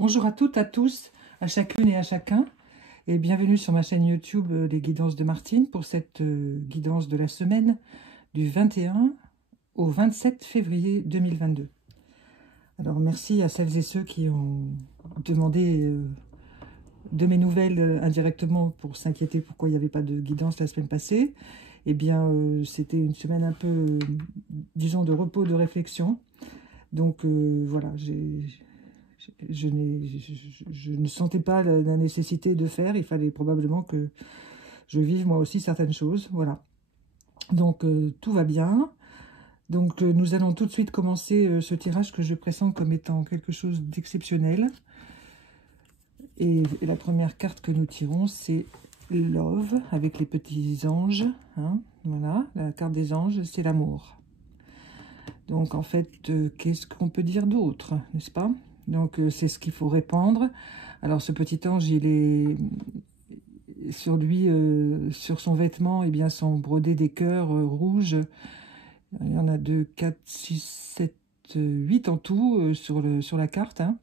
Bonjour à toutes, à tous, à chacune et à chacun, et bienvenue sur ma chaîne YouTube Les Guidances de Martine pour cette guidance de la semaine du 21 au 27 février 2022. Alors merci à celles et ceux qui ont demandé de mes nouvelles indirectement pour s'inquiéter pourquoi il n'y avait pas de guidance la semaine passée. Eh bien, c'était une semaine un peu, disons, de repos, de réflexion. Donc voilà, je ne sentais pas la nécessité de faire. Il fallait probablement que je vive moi aussi certaines choses. Voilà. Donc tout va bien. Donc nous allons tout de suite commencer ce tirage que je pressens comme étant quelque chose d'exceptionnel. Et la première carte que nous tirons, c'est Love, avec les petits anges. Hein, voilà, la carte des anges, c'est l'amour. Donc en fait, qu'est-ce qu'on peut dire d'autre, n'est-ce pas? Donc c'est ce qu'il faut répandre. Alors ce petit ange, il est sur lui, sur son vêtement, eh bien, sont brodés des cœurs rouges. Il y en a 2, 4, 6, 7, 8 en tout sur la carte. Hein.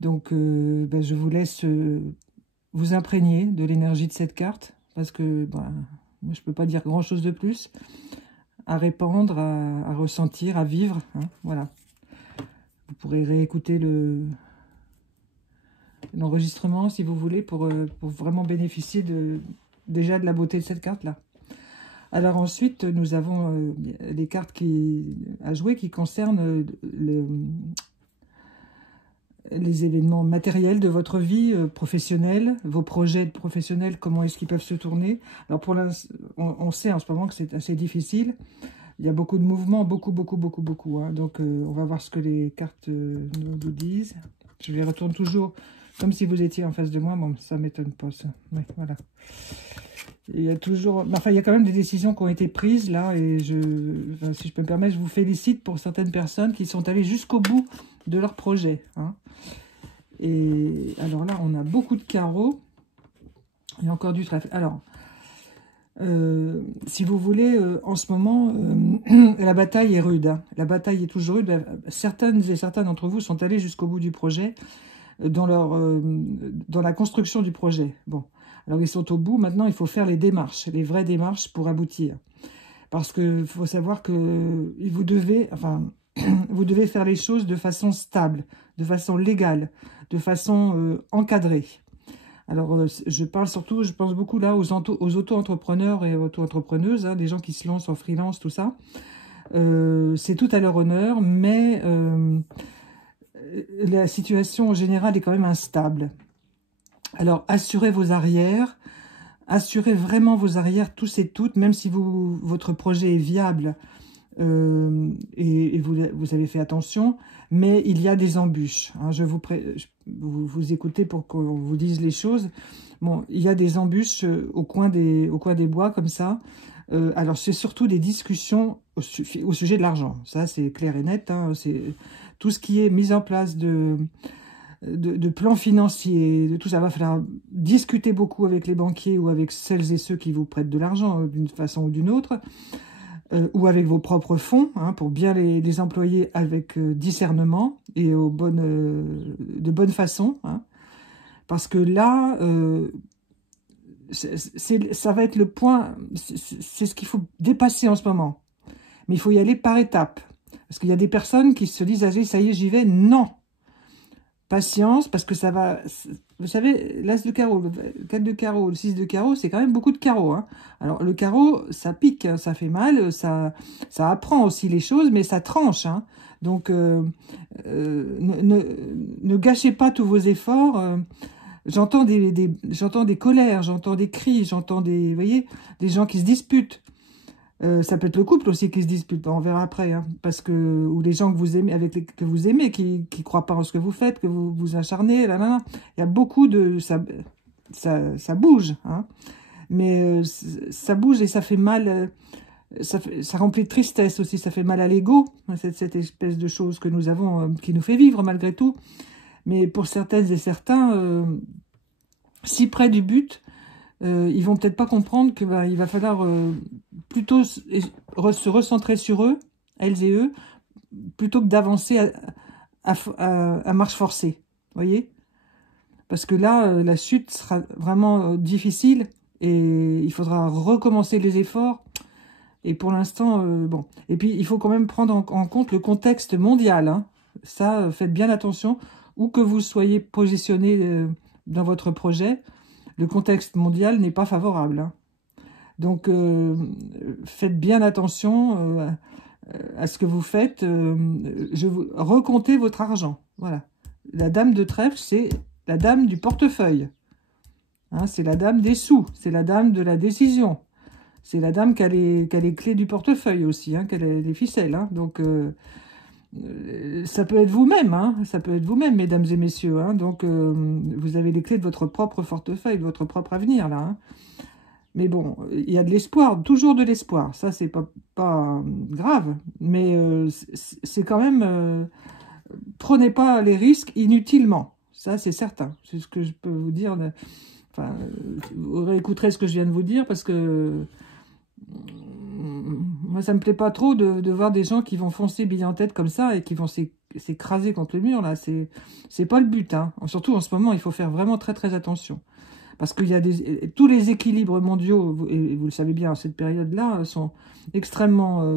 Donc ben, je vous laisse vous imprégner de l'énergie de cette carte, parce que ben, moi, je ne peux pas dire grand-chose de plus. À répandre, à ressentir, à vivre. Hein, voilà. Vous pourrez réécouter l'enregistrement si vous voulez pour vraiment bénéficier déjà de la beauté de cette carte-là. Alors ensuite, nous avons les cartes à jouer qui concernent les événements matériels de votre vie professionnelle, vos projets professionnels, comment est-ce qu'ils peuvent se tourner. Alors pour l'instant, on sait en ce moment que c'est assez difficile. Il y a beaucoup de mouvements, beaucoup. Hein. Donc on va voir ce que les cartes nous disent. Je les retourne toujours comme si vous étiez en face de moi. Bon, ça m'étonne pas, ça. Oui, voilà. Il y a toujours... Enfin, il y a quand même des décisions qui ont été prises, là, et enfin, si je peux me permettre, je vous félicite pour certaines personnes qui sont allées jusqu'au bout de leur projet. Hein. Et alors là, on a beaucoup de carreaux. Il y a encore du trèfle. Alors, si vous voulez, en ce moment, la bataille est rude. Hein. La bataille est toujours rude. Certaines et certains d'entre vous sont allés jusqu'au bout du projet, dans la construction du projet. Bon, alors ils sont au bout. Maintenant, il faut faire les démarches, les vraies démarches pour aboutir. Parce qu'il faut savoir que vous devez faire les choses de façon stable, de façon légale, de façon encadrée. Alors, je pense beaucoup là aux auto-entrepreneurs et auto-entrepreneuses, hein, des gens qui se lancent en freelance, tout ça. C'est tout à leur honneur, mais la situation en général est quand même instable. Alors, assurez vos arrières, assurez vraiment vos arrières, tous et toutes, même si votre projet est viable et vous avez fait attention, mais il y a des embûches. Hein, vous écoutez pour qu'on vous dise les choses. Bon, il y a des embûches au coin des bois, comme ça. Alors, c'est surtout des discussions au sujet de l'argent. Ça, c'est clair et net. Hein, c'est tout ce qui est mise en place de plans financiers, de tout ça. Va falloir discuter beaucoup avec les banquiers ou avec celles et ceux qui vous prêtent de l'argent d'une façon ou d'une autre. Ou avec vos propres fonds, hein, pour bien les employer avec discernement et de bonne façon. Hein, parce que là, ça va être le point, c'est ce qu'il faut dépasser en ce moment. Mais il faut y aller par étapes. Parce qu'il y a des personnes qui se disent, ah, ça y est, j'y vais. Non. Patience, parce que ça va... Vous savez, l'as de carreau, le 4 de carreau, le 6 de carreau, c'est quand même beaucoup de carreaux. Hein. Alors, le carreau, ça pique, hein, ça fait mal, ça apprend aussi les choses, mais ça tranche. Hein. Donc, ne gâchez pas tous vos efforts. J'entends des colères, j'entends des cris, j'entends vous voyez, des gens qui se disputent. Ça peut être le couple aussi qui se dispute, on verra après, hein, parce que ou les gens que vous aimez, qui croient pas en ce que vous faites, que vous vous acharnez, là. Il y a beaucoup de ça bouge, hein, mais ça bouge et ça fait mal, ça remplit de tristesse aussi, ça fait mal à l'ego, cette espèce de chose que nous avons qui nous fait vivre malgré tout. Mais pour certaines et certains, si près du but, ils vont peut-être pas comprendre que il va falloir plutôt se recentrer sur eux, elles et eux, plutôt que d'avancer à marche forcée. voyez? Parce que là, la chute sera vraiment difficile et il faudra recommencer les efforts. Et pour l'instant, bon. Et puis, il faut quand même prendre en compte le contexte mondial, hein. Ça, faites bien attention. Où que vous soyez positionné dans votre projet, le contexte mondial n'est pas favorable, hein. Donc, faites bien attention à ce que vous faites. Recomptez votre argent. Voilà. La dame de trèfle, c'est la dame du portefeuille. Hein, c'est la dame des sous. C'est la dame de la décision. C'est la dame qui a les clés du portefeuille aussi, hein, qui a les ficelles. Hein. Donc, ça peut être vous-même, hein, ça peut être vous-même, mesdames et messieurs. Hein. Donc, vous avez les clés de votre propre portefeuille, de votre propre avenir, là. Hein. Mais bon, il y a de l'espoir, toujours de l'espoir. Ça, c'est pas grave. Mais c'est quand même... prenez pas les risques inutilement. Ça, c'est certain. C'est ce que je peux vous dire. Enfin, vous réécouterez ce que je viens de vous dire parce que... Moi, ça me plaît pas trop de voir des gens qui vont foncer bille en tête comme ça et qui vont s'écraser contre le mur, là. C'est pas le but, hein. Surtout en ce moment, il faut faire vraiment très, très attention. Parce qu'il y a tous les équilibres mondiaux, et vous le savez bien, cette période-là, sont extrêmement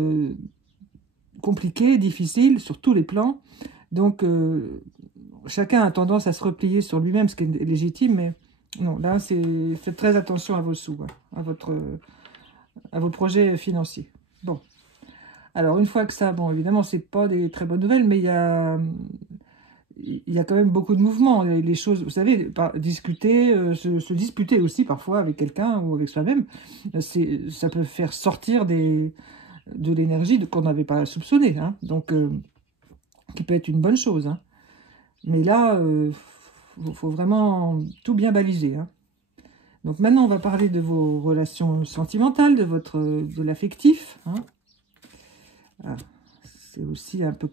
compliqués, difficiles, sur tous les plans. Donc, chacun a tendance à se replier sur lui-même, ce qui est légitime, mais non, là, faites très attention à vos sous, hein, à vos projets financiers. Bon. Alors, une fois que ça, bon, évidemment, c'est pas des très bonnes nouvelles, mais il y a quand même beaucoup de mouvements. Les choses, vous savez, discuter, se disputer aussi parfois avec quelqu'un ou avec soi-même, ça peut faire sortir de l'énergie qu'on n'avait pas soupçonnée, hein, donc qui peut être une bonne chose. Hein. Mais là, faut vraiment tout bien baliser. Hein. Donc maintenant, on va parler de vos relations sentimentales, de l'affectif. Hein. Ah, c'est aussi un peu...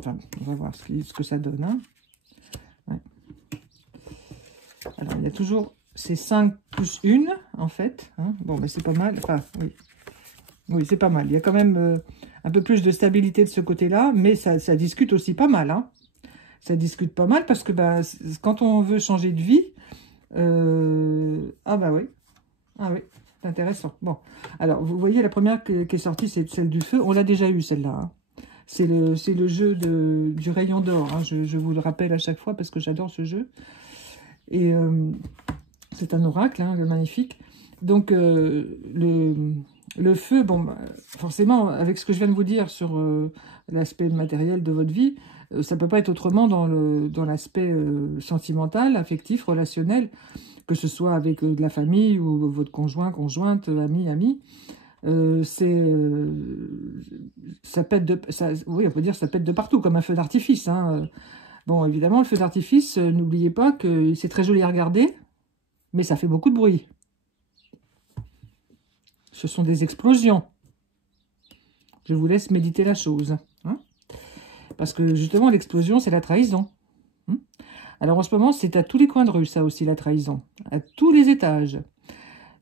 Enfin, on va voir ce que ça donne. Hein. Ouais. Alors, il y a toujours ces 5 plus 1, en fait. Hein. Bon, ben, c'est pas mal. Enfin, oui. Oui, c'est pas mal. Il y a quand même un peu plus de stabilité de ce côté-là, mais ça discute aussi pas mal. Hein. Ça discute pas mal parce que ben, quand on veut changer de vie... Ah bah oui. Ah oui, c'est intéressant. Bon, alors, vous voyez, la première qui est sortie, c'est celle du feu. On l'a déjà eu, celle-là. Hein. C'est le jeu du rayon d'or. Hein. Je vous le rappelle à chaque fois parce que j'adore ce jeu. Et c'est un oracle, hein, magnifique. Donc, le feu, bon, forcément, avec ce que je viens de vous dire sur l'aspect matériel de votre vie, ça ne peut pas être autrement dans l'aspect sentimental, affectif, relationnel, que ce soit avec de la famille ou votre conjoint, conjointe, ami. Ça pète oui, on peut dire ça pète de partout, comme un feu d'artifice. Hein. Bon, évidemment, le feu d'artifice, n'oubliez pas que c'est très joli à regarder, mais ça fait beaucoup de bruit. Ce sont des explosions. Je vous laisse méditer la chose. Hein, parce que justement, l'explosion, c'est la trahison. Hein. Alors en ce moment, c'est à tous les coins de rue, ça aussi, la trahison. À tous les étages.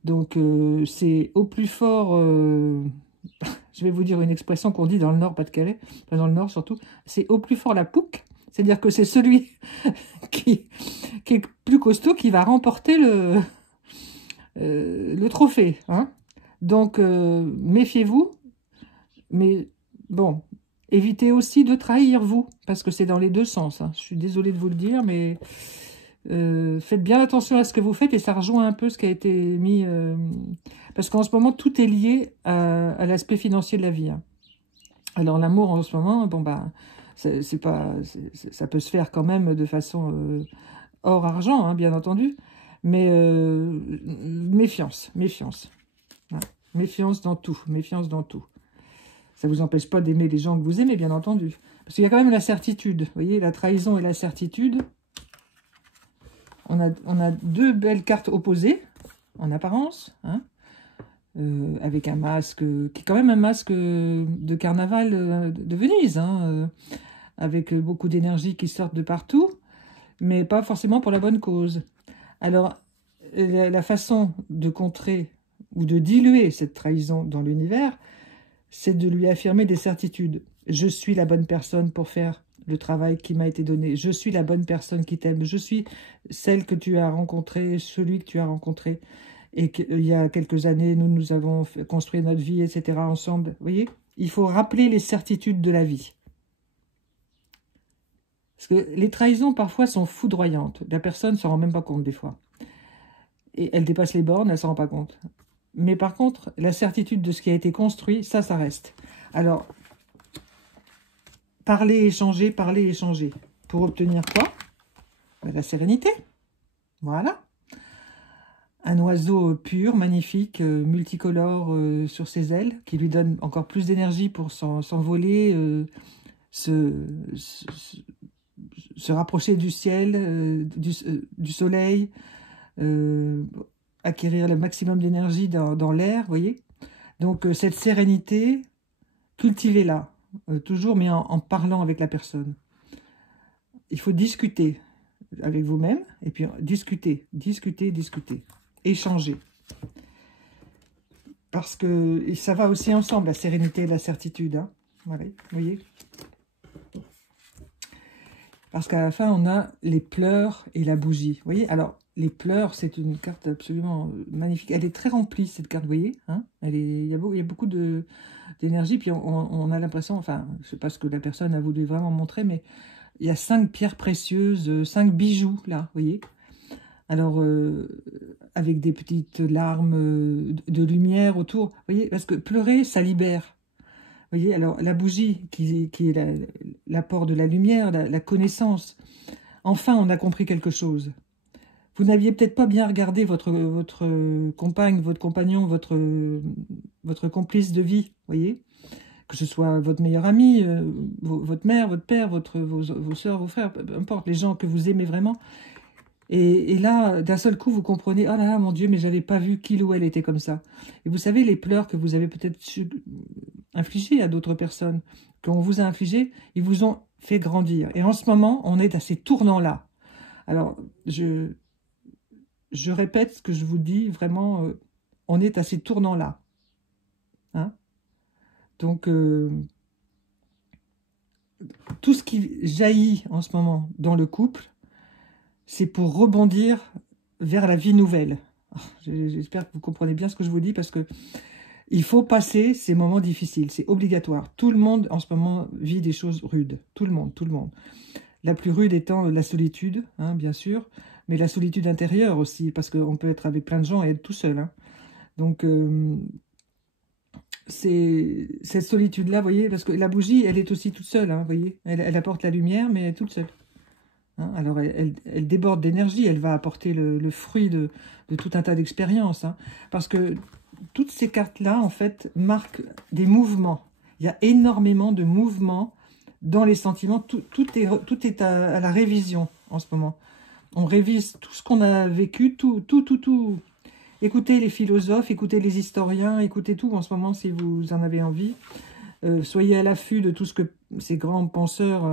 Donc, c'est au plus fort... je vais vous dire une expression qu'on dit dans le Nord, Pas-de-Calais, enfin dans le Nord surtout. C'est au plus fort la pouque. C'est-à-dire que c'est celui qui est plus costaud qui va remporter le trophée. Hein. Donc, méfiez-vous. Mais bon, évitez aussi de trahir, vous. Parce que c'est dans les deux sens. Hein. Je suis désolée de vous le dire, mais faites bien attention à ce que vous faites. Et ça rejoint un peu ce qui a été mis... parce qu'en ce moment, tout est lié à l'aspect financier de la vie. Hein. Alors, l'amour, en ce moment, bon, bah... ça peut se faire quand même de façon hors argent, hein, bien entendu, mais méfiance. Hein. Méfiance dans tout. Ça ne vous empêche pas d'aimer les gens que vous aimez, bien entendu. Parce qu'il y a quand même la certitude. Vous voyez, la trahison et la certitude. On a deux belles cartes opposées, en apparence, hein. Avec un masque, qui est quand même un masque de carnaval de Venise, hein, avec beaucoup d'énergie qui sortent de partout, mais pas forcément pour la bonne cause. Alors, la façon de contrer ou de diluer cette trahison dans l'univers, c'est de lui affirmer des certitudes. Je suis la bonne personne pour faire le travail qui m'a été donné. Je suis la bonne personne qui t'aime. Je suis celle que tu as rencontrée, celui que tu as rencontré. Et qu'il y a quelques années, nous avons construit notre vie, etc. ensemble. Vous voyez, il faut rappeler les certitudes de la vie. Parce que les trahisons, parfois, sont foudroyantes. La personne ne s'en rend même pas compte, des fois. Et elle dépasse les bornes, elle ne s'en rend pas compte. Mais par contre, la certitude de ce qui a été construit, ça reste. Alors, parler, échanger, parler, échanger. Pour obtenir quoi? La sérénité. Voilà. Un oiseau pur, magnifique, multicolore sur ses ailes, qui lui donne encore plus d'énergie pour s'envoler, se rapprocher du ciel, du soleil, acquérir le maximum d'énergie dans l'air, vous voyez. Donc cette sérénité, cultivez-la, toujours, mais en parlant avec la personne. Il faut discuter avec vous-même, et puis discuter, échanger. Parce que ça va aussi ensemble, la sérénité et la certitude. Hein. Voilà, vous voyez. Parce qu'à la fin, on a les pleurs et la bougie. Vous voyez, alors, les pleurs, c'est une carte absolument magnifique. Elle est très remplie, cette carte, vous voyez. Hein, il y a beaucoup d'énergie, puis on a l'impression, enfin, je ne sais pas ce que la personne a voulu vraiment montrer, mais il y a 5 pierres précieuses, 5 bijoux, là, vous voyez. Alors, avec des petites larmes de lumière autour. Vous voyez, parce que pleurer, ça libère. Vous voyez, alors la bougie, qui est l'apport de la lumière, la connaissance. Enfin, on a compris quelque chose. Vous n'aviez peut-être pas bien regardé votre compagne, votre compagnon, votre complice de vie, vous voyez. Que ce soit votre meilleur ami, votre mère, votre père, vos soeurs, vos frères, peu importe, les gens que vous aimez vraiment. Et là, d'un seul coup, vous comprenez, oh là là, mon Dieu, mais j'avais pas vu qu'il ou elle était comme ça. Et vous savez, les pleurs que vous avez peut-être infligés à d'autres personnes, qu'on vous a infligés, ils vous ont fait grandir. Et en ce moment, on est à ces tournants-là. Alors, je répète ce que je vous dis, vraiment, on est à ces tournants-là. Hein? Donc, tout ce qui jaillit en ce moment dans le couple, c'est pour rebondir vers la vie nouvelle. J'espère que vous comprenez bien ce que je vous dis, parce que il faut passer ces moments difficiles, c'est obligatoire. Tout le monde, en ce moment, vit des choses rudes. Tout le monde, tout le monde. La plus rude étant la solitude, hein, bien sûr, mais la solitude intérieure aussi, parce qu'on peut être avec plein de gens et être tout seul. Hein. Donc, cette solitude-là, vous voyez, parce que la bougie, elle est aussi toute seule, hein, vous voyez. Elle apporte la lumière, mais elle est toute seule. Hein, alors, elle déborde d'énergie, elle va apporter le fruit de tout un tas d'expériences. Hein, parce que toutes ces cartes-là, en fait, marquent des mouvements. Il y a énormément de mouvements dans les sentiments. Tout est à la révision en ce moment. On révise tout ce qu'on a vécu, tout. Écoutez les philosophes, écoutez les historiens, écoutez tout en ce moment si vous en avez envie. Soyez à l'affût de tout ce que ces grands penseurs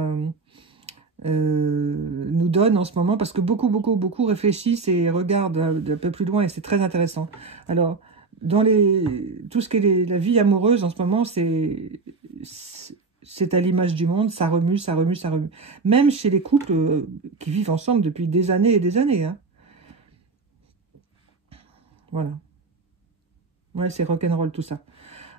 nous donnent en ce moment, parce que beaucoup réfléchissent et regardent un peu plus loin, et c'est très intéressant. Alors, dans tout ce qui est la vie amoureuse en ce moment, c'est à l'image du monde, ça remue. Même chez les couples qui vivent ensemble depuis des années et des années. Hein. Voilà. Ouais, c'est rock'n'roll tout ça.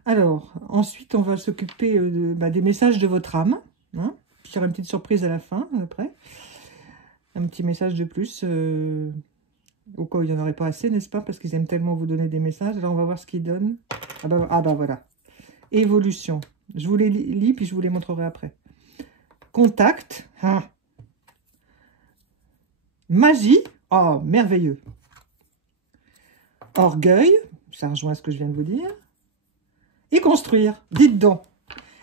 Alors, ensuite, on va s'occuper des messages de votre âme. Hein. Je ferai une petite surprise à la fin, après. Un petit message de plus. Au cas où il n'y en aurait pas assez, n'est-ce pas? Parce qu'ils aiment tellement vous donner des messages. Alors, on va voir ce qu'ils donnent. Ah bah voilà. Évolution. Je vous les lis, puis je vous les montrerai après. Contact. Hein. Magie. Oh, merveilleux. Orgueil. Ça rejoint ce que je viens de vous dire. Et construire. Dites donc.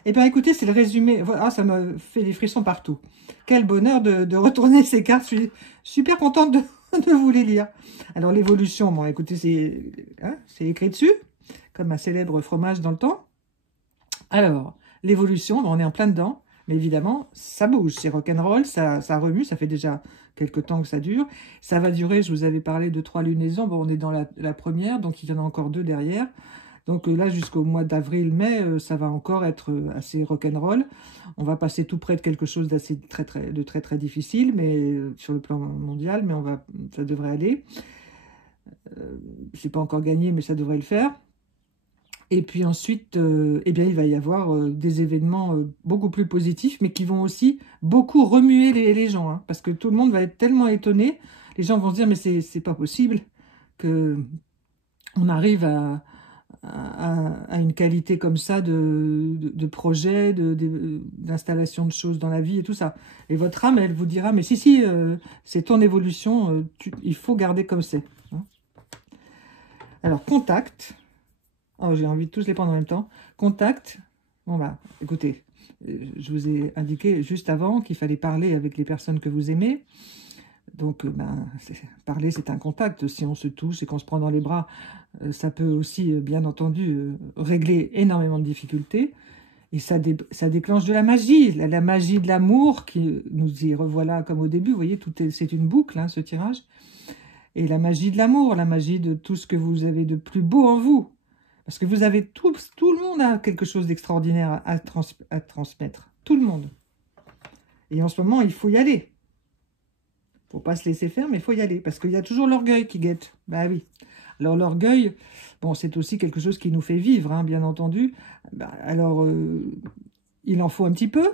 Eh bien, écoutez, c'est le résumé. Ah, ça me fait des frissons partout. Quel bonheur de retourner ces cartes. Je suis super contente de vous les lire. Alors, l'évolution, bon, écoutez, c'est écrit dessus, comme un célèbre fromage dans le temps. Alors, l'évolution, bon, on est en plein dedans, mais évidemment, ça bouge. C'est rock'n'roll, ça remue, ça fait déjà quelques temps que ça dure. Ça va durer, je vous avais parlé de 3 lunaisons. Bon, on est dans la première, donc il y en a encore 2 derrière. Donc là, jusqu'au mois d'avril-mai, ça va encore être assez rock'n'roll. On va passer tout près de quelque chose d'assez très difficile, mais sur le plan mondial, mais ça devrait aller. C'est pas encore gagné, mais ça devrait le faire. Et puis ensuite, eh bien, il va y avoir des événements beaucoup plus positifs, mais qui vont aussi beaucoup remuer les gens, hein, parce que tout le monde va être tellement étonné. Les gens vont se dire, mais c'est pas possible que on arrive à une qualité comme ça de projet, d'installation de choses dans la vie et tout ça. Et votre âme, elle vous dira, mais si, c'est ton évolution, il faut garder comme c'est. Hein. Alors, contact. Oh, j'ai envie de tous les prendre en même temps. Contact. Bon, bah, écoutez, je vous ai indiqué juste avant qu'il fallait parler avec les personnes que vous aimez. Donc, parler, c'est un contact. Si on se touche et qu'on se prend dans les bras, ça peut aussi, bien entendu, régler énormément de difficultés. Et ça déclenche de la magie de l'amour, qui nous y revoilà comme au début. Vous voyez, c'est une boucle, hein, ce tirage. Et la magie de l'amour, la magie de tout ce que vous avez de plus beau en vous. Parce que vous avez tout le monde a quelque chose d'extraordinaire à transmettre. Tout le monde. Et en ce moment, il faut y aller. Faut pas se laisser faire, mais il faut y aller. Parce qu'il y a toujours l'orgueil qui guette. Bah oui. Alors l'orgueil, bon, c'est aussi quelque chose qui nous fait vivre, hein, bien entendu. Bah, alors, il en faut un petit peu.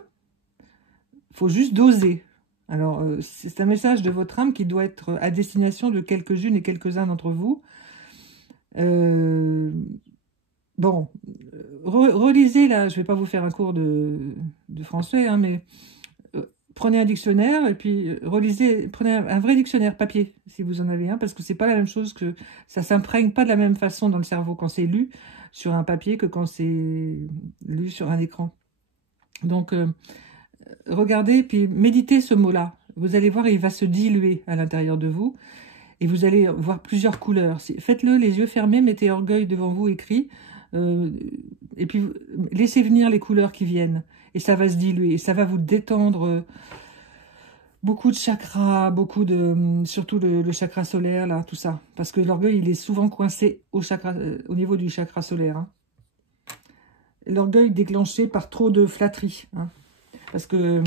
Il faut juste doser. Alors, c'est un message de votre âme qui doit être à destination de quelques-unes et quelques-uns d'entre vous. Bon, relisez là, je ne vais pas vous faire un cours de français, hein, mais prenez un dictionnaire et puis relisez, prenez un vrai dictionnaire papier, si vous en avez un, parce que c'est pas la même chose, que ça s'imprègne pas de la même façon dans le cerveau quand c'est lu sur un papier que quand c'est lu sur un écran. Donc, regardez, puis méditez ce mot-là. Vous allez voir, il va se diluer à l'intérieur de vous, et vous allez voir plusieurs couleurs. Faites-le les yeux fermés, mettez orgueil devant vous écrit, et puis laissez venir les couleurs qui viennent, et ça va se diluer, et ça va vous détendre beaucoup de chakras, surtout le chakra solaire, là, tout ça. Parce que l'orgueil, il est souvent coincé au niveau du chakra solaire. Hein. L'orgueil déclenché par trop de flatterie. Hein. Parce que,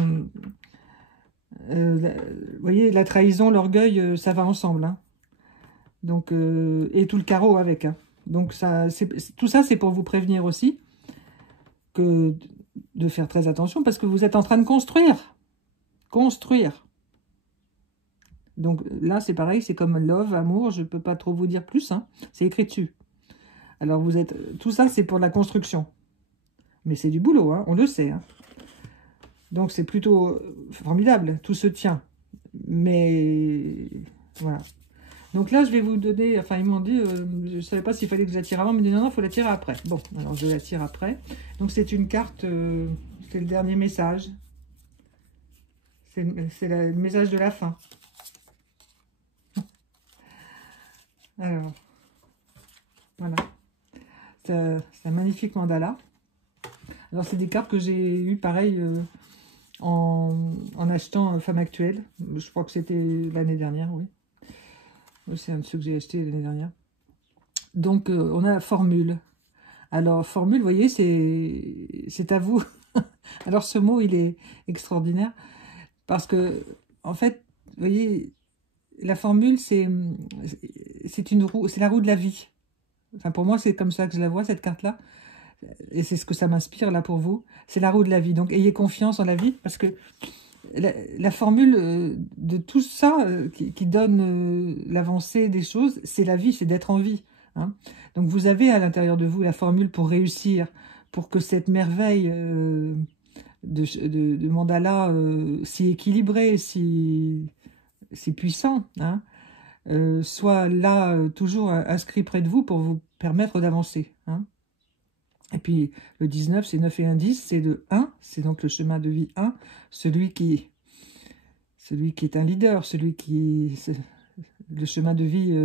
vous voyez, la trahison, l'orgueil, ça va ensemble. Hein. Donc, et tout le carreau avec. Hein. Donc, tout ça, c'est pour vous prévenir aussi de faire très attention, parce que vous êtes en train de construire. Construire. Donc là, c'est pareil, c'est comme love, amour, je ne peux pas trop vous dire plus, hein, c'est écrit dessus. Alors, tout ça, c'est pour la construction. Mais c'est du boulot, hein, on le sait. Hein. Donc, c'est plutôt formidable, tout se tient. Mais, voilà. Donc là, je vais vous donner, enfin, ils m'ont dit, je ne savais pas s'il fallait que je la tire avant, mais ils m'ont dit non, il faut la tirer après. Bon, alors je la tire après. Donc, c'est une carte, c'est le dernier message. C'est le message de la fin. Alors, voilà. C'est un magnifique mandala. Alors, c'est des cartes que j'ai eues, pareil, en achetant Femme Actuelle. Je crois que c'était l'année dernière, oui. C'est un de ceux que j'ai acheté l'année dernière. Donc, on a la formule. Alors, formule, vous voyez, c'est à vous. Alors, ce mot, il est extraordinaire. Parce que, en fait, vous voyez, la formule, c'est la roue de la vie. Enfin, pour moi, c'est comme ça que je la vois, cette carte-là. Et c'est ce que ça m'inspire, là, pour vous. C'est la roue de la vie. Donc, ayez confiance en la vie, parce que la formule de tout ça qui donne l'avancée des choses, c'est la vie, c'est d'être en vie. Hein. Donc, vous avez à l'intérieur de vous la formule pour réussir, pour que cette merveille de mandala si équilibré, si puissant, hein, soit là, toujours inscrit près de vous pour vous permettre d'avancer. Hein. Et puis, le 19, c'est 9 et 1, 10, c'est le 1, c'est donc le chemin de vie 1, celui qui est un leader, le chemin de vie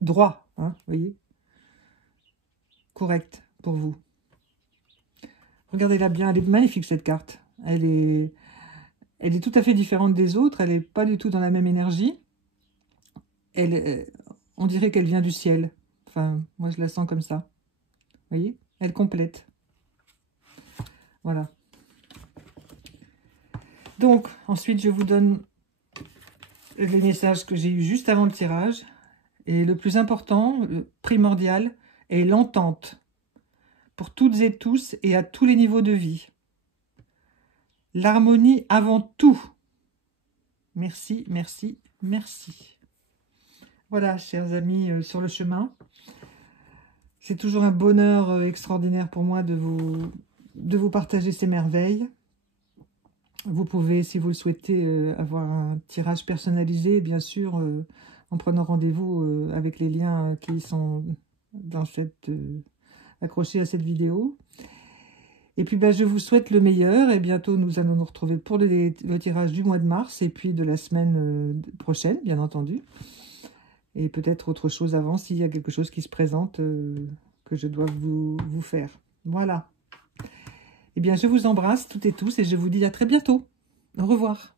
droit, hein, vous voyez, correct pour vous. Regardez-la bien, elle est magnifique cette carte. Elle est tout à fait différente des autres, elle n'est pas du tout dans la même énergie. On dirait qu'elle vient du ciel. Enfin, moi, je la sens comme ça. Vous voyez? Elle complète. Voilà. Donc, ensuite, je vous donne les messages que j'ai eus juste avant le tirage. Et le plus important, le primordial, est l'entente. Pour toutes et tous et à tous les niveaux de vie. L'harmonie avant tout. Merci, merci, merci. Voilà, chers amis, sur le chemin. C'est toujours un bonheur extraordinaire pour moi de vous partager ces merveilles. Vous pouvez, si vous le souhaitez, avoir un tirage personnalisé, bien sûr, en prenant rendez-vous avec les liens qui sont dans accrochés à cette vidéo. Et puis, je vous souhaite le meilleur. Et bientôt, nous allons nous retrouver pour le tirage du mois de mars et puis de la semaine prochaine, bien entendu. Et peut-être autre chose avant, s'il y a quelque chose qui se présente que je dois vous faire. Voilà. Eh bien, je vous embrasse toutes et tous et je vous dis à très bientôt. Au revoir.